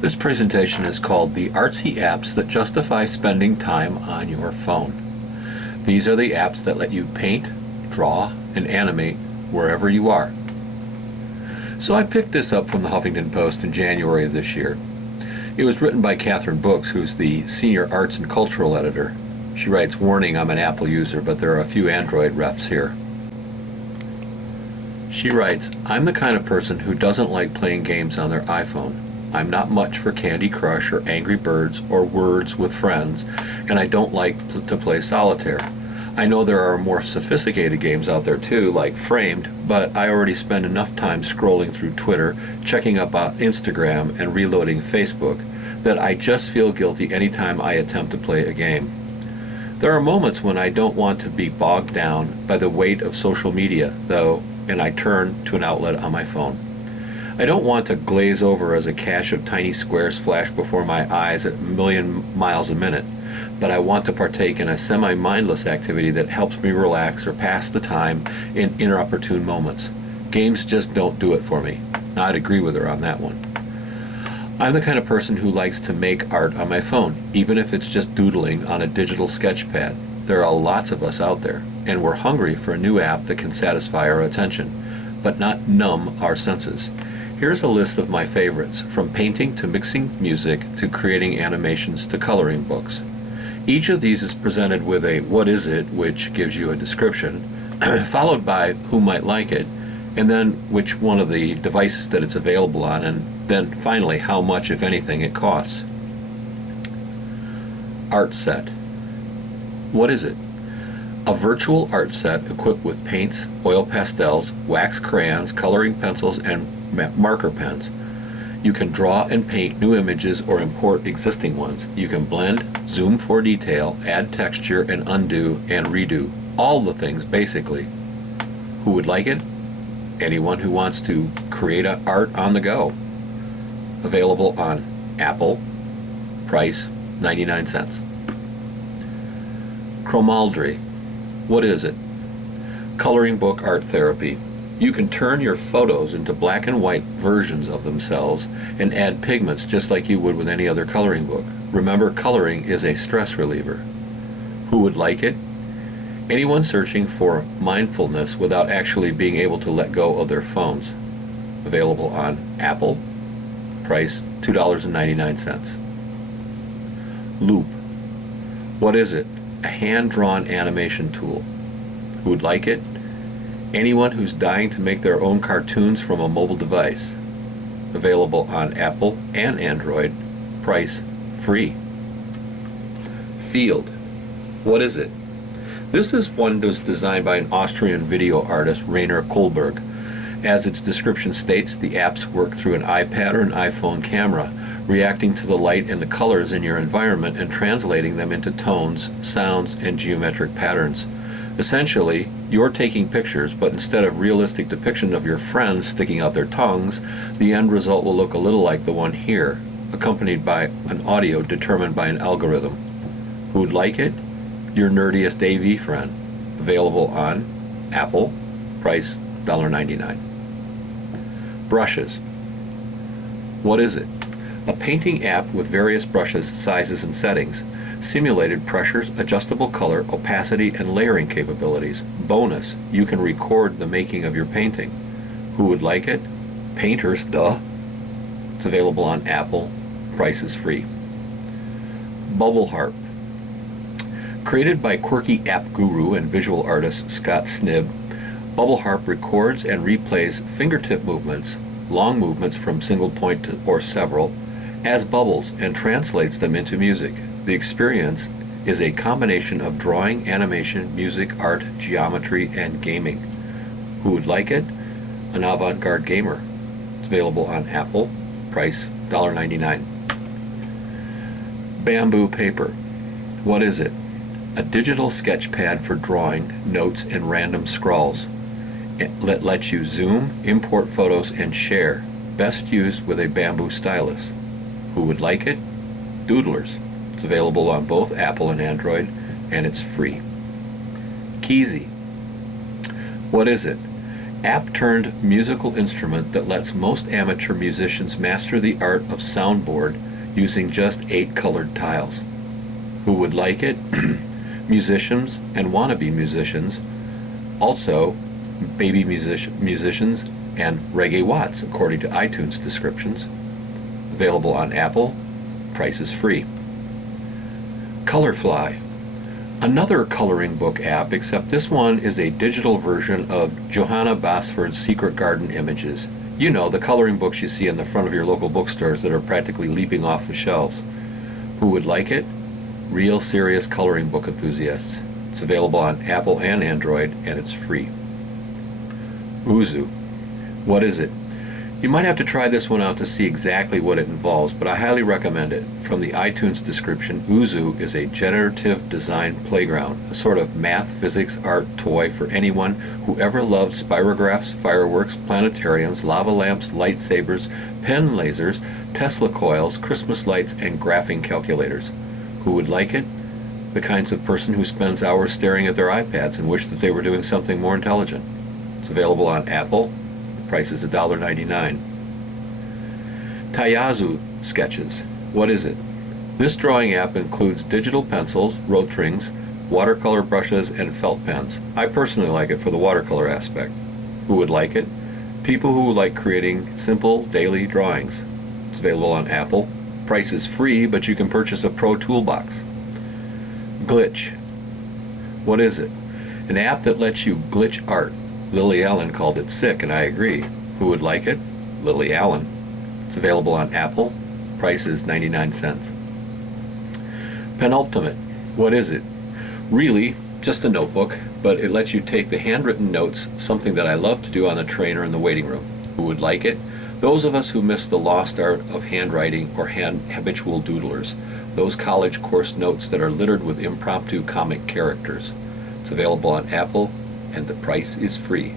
This presentation is called the Artsy apps that justify spending time on your phone. These are the apps that let you paint, draw, and animate wherever you are. So I picked this up from the Huffington Post in January of this year. It was written by Catherine Books, who's the senior arts and cultural editor. She writes, "Warning, I'm an Apple user, but there are a few Android refs here." She writes, "I'm the kind of person who doesn't like playing games on their iPhone. I'm not much for Candy Crush or Angry Birds or Words with Friends, and I don't like to play solitaire. I know there are more sophisticated games out there too, like Framed, but I already spend enough time scrolling through Twitter, checking up on Instagram, and reloading Facebook that I just feel guilty anytime I attempt to play a game. There are moments when I don't want to be bogged down by the weight of social media, though, and I turn to an outlet on my phone. I don't want to glaze over as a cache of tiny squares flash before my eyes at a million miles a minute, but I want to partake in a semi-mindless activity that helps me relax or pass the time in inopportune moments. Games just don't do it for me." I'd agree with her on that one. "I'm the kind of person who likes to make art on my phone, even if it's just doodling on a digital sketch pad. There are lots of us out there, and we're hungry for a new app that can satisfy our attention, but not numb our senses. Here's a list of my favorites, from painting to mixing music to creating animations to coloring books. Each of these is presented with a "what is it?" which gives you a description, followed by who might like it, and then which one of the devices that it's available on, and then finally how much, if anything, it costs. Art set. What is it? A virtual art set equipped with paints, oil pastels, wax crayons, coloring pencils, and marker pens. You can draw and paint new images or import existing ones. You can blend, zoom for detail, add texture, and undo and redo. All the things, basically. Who would like it? Anyone who wants to create art on the go. Available on Apple. Price, 99 cents. Chromaldry. What is it? Coloring book art therapy. You can turn your photos into black and white versions of themselves and add pigments just like you would with any other coloring book. Remember, coloring is a stress reliever. Who would like it? Anyone searching for mindfulness without actually being able to let go of their phones. Available on Apple. Price, $2.99. Loop. What is it? A hand-drawn animation tool. Who would like it? Anyone who's dying to make their own cartoons from a mobile device. Available on Apple and Android. Price, free. Field. What is it? This is one that was designed by an Austrian video artist, Rainer Kohlberg. As its description states, the apps work through an iPad or an iPhone camera, reacting to the light and the colors in your environment and translating them into tones, sounds, and geometric patterns. Essentially, you're taking pictures, but instead of realistic depiction of your friends sticking out their tongues, the end result will look a little like the one here, accompanied by an audio determined by an algorithm. Who would like it? Your nerdiest AV friend. Available on Apple. Price, $1.99. Brushes. What is it? A painting app with various brushes, sizes, and settings. Simulated pressures, adjustable color, opacity, and layering capabilities. Bonus, you can record the making of your painting. Who would like it? Painters, duh. It's available on Apple. Price is free. Bubble Harp. Created by quirky app guru and visual artist Scott Snibb, Bubble Harp records and replays fingertip movements, long movements from single point to, or several, as bubbles and translates them into music. The experience is a combination of drawing, animation, music, art, geometry, and gaming. Who would like it? An avant-garde gamer. It's available on Apple. Price, $1.99. Bamboo paper. What is it? A digital sketch pad for drawing, notes, and random scrawls. It lets you zoom, import photos, and share. Best used with a bamboo stylus. Who would like it? Doodlers. It's available on both Apple and Android, and it's free. Keezy. What is it? App-turned musical instrument that lets most amateur musicians master the art of soundboard using just 8 colored tiles. Who would like it? Musicians and wannabe musicians, also baby musicians and reggae watts, according to iTunes descriptions. Available on Apple, price is free. Colorfly, another coloring book app, except this one is a digital version of Johanna Basford's Secret Garden images. You know, the coloring books you see in the front of your local bookstores that are practically leaping off the shelves. Who would like it? Real serious coloring book enthusiasts. It's available on Apple and Android, and it's free. Uzu. What is it? You might have to try this one out to see exactly what it involves, but I highly recommend it. From the iTunes description, Uzu is a generative design playground, a sort of math, physics, art toy for anyone who ever loved spirographs, fireworks, planetariums, lava lamps, lightsabers, pen lasers, Tesla coils, Christmas lights, and graphing calculators. Who would like it? The kinds of person who spends hours staring at their iPads and wish that they were doing something more intelligent. It's available on Apple. The price is $1.99. Tayazu Sketches. What is it? This drawing app includes digital pencils, Rotrings, watercolor brushes, and felt pens. I personally like it for the watercolor aspect. Who would like it? People who like creating simple daily drawings. It's available on Apple. Price is free, but you can purchase a Pro Toolbox. Glitch. What is it? An app that lets you glitch art. Lily Allen called it sick, and I agree. Who would like it? Lily Allen. It's available on Apple. Price is 99 cents. Penultimate. What is it? Really, just a notebook, but it lets you take the handwritten notes, something that I love to do on the train or in the waiting room. Who would like it? Those of us who miss the lost art of handwriting or habitual doodlers. Those college course notes that are littered with impromptu comic characters. It's available on Apple, and the price is free.